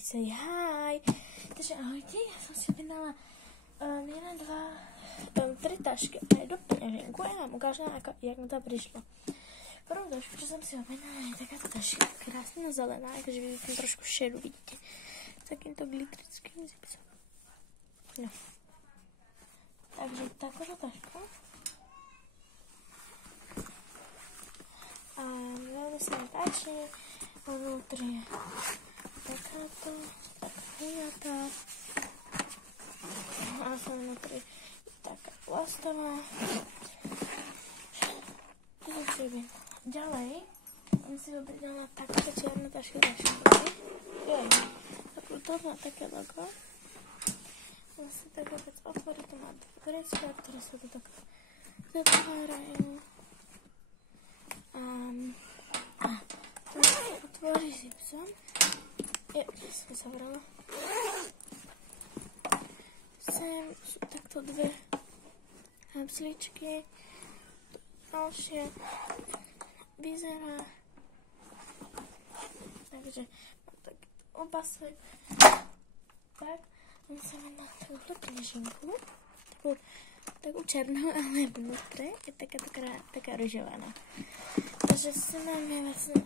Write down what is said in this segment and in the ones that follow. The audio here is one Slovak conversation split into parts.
say hi. Takže ahojte, ja som si objednala 3 tašky aj do peňaženku. Ja vám ukážem, jak mi to prišlo. Prvú tašku, čo som si objednala, je takáto taška, krásna zelená, akože vy tam trošku šeru vidíte. S takýmto glitrickým zipsom. No. Takže takúto tašku. A veľmi sa mi páči. Vnútri je takáto, taká a som vnútri taká plastová. Ďalej som si objednala takúto čiernu tašku za školy. Toto má také logo. Vlastne tak vôbec otvorí, to má dvorička, ktoré sa to tak zatvárajú. To sa otvorí zipsom. Som sa vrala. Sem sú takto dve hapsličky. Ďalšie vyzerá. Takže mám taký opasek. Tak, on sa má na takúto peňaženku. Takú černú, ale vnútre je taká ružovaná. Takže si máme vlastne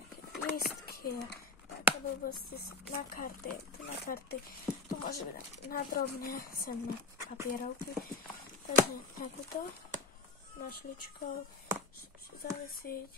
lístky a také blbosti na karty. Na karty tu môžeme dať na drobne, sem na papierovky. Takže takúto mašličkou zavesiť.